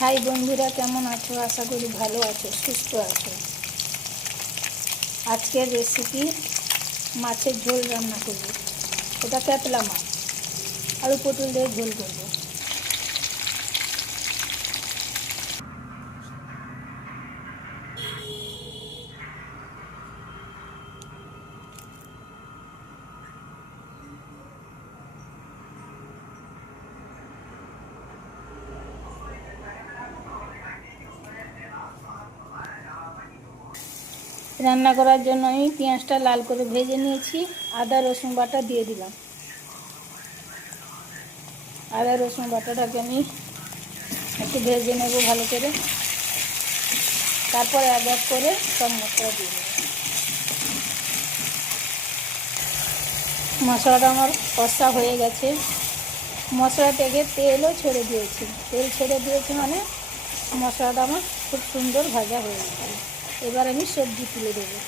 High বন্ধুরা, কেমন আছো? আশা করি ভালো আছো, সুস্থ আছো। আজকের রেসিপি মাছের ঝোল রান্না করব। এটা কাতলা মাছ, আলু পটল দিয়ে ঝোল করব। রান্না করার জন্য আমি পেঁয়াজটা লাল করে ভেজে নিয়েছি। আদা রসুন বাটা দিয়ে দিলাম। আদা রসুন বাটাটাকে আমি একটু ভেজে নেব ভালো করে। তারপর এক এক করে সব মশলা দিয়ে দেবো। মশলাটা আমার কষা হয়ে গেছে। মশলা থেকে তেলও ছেড়ে দিয়েছি। তেল ছেড়ে দিয়েছি মানে মশলাটা আমার খুব সুন্দর ভাজা হয়ে গেছে। এবার আমি সবজি তুলে দেবো।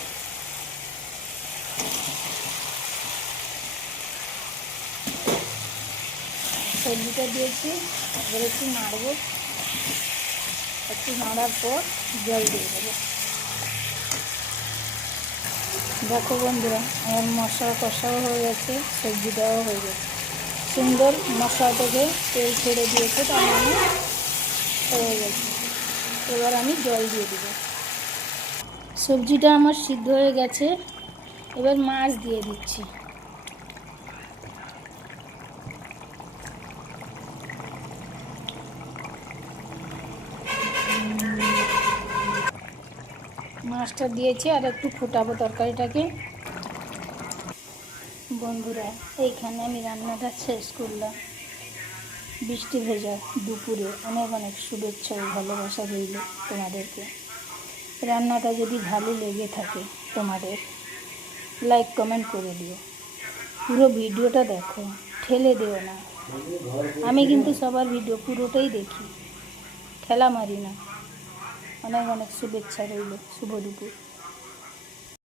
সবজিটা দিয়েছি, এবার একটু নাড়বো। একটু নাড়ার পর জল দিয়ে দেবো। দেখো বন্ধুরা, আমার মশলা কষাও হয়ে গেছে, সবজিটাও হয়ে গেছে। সুন্দর মশলা থেকে তেল ছেড়ে দিয়েছে, তার মানে হয়ে গেছে। এবার আমি জল দিয়ে দেবো। সবজিটা আমার সিদ্ধ হয়ে গেছে। এবার মাছ দিয়ে দিচ্ছি। মাছটা দিয়েছি, আর একটু ফোটাবো তরকারিটাকে। বন্ধুরা, এইখানে আমি রান্নাটা শেষ করলাম। বৃষ্টি ভেজা দুপুরে অনেক অনেক শুভেচ্ছা ও ভালোবাসা রইল তোমাদেরকে। রান্নাটা যদি ভালো লেগে থাকে তোমাদের, লাইক কমেন্ট করে দিও। পুরো ভিডিওটা দেখো, ঠেলে দিও না। আমি কিন্তু সবার ভিডিও পুরোটাই দেখি, ঠেলা মারি না। অনেক অনেক শুভেচ্ছা রইল। শুভ দুপুর।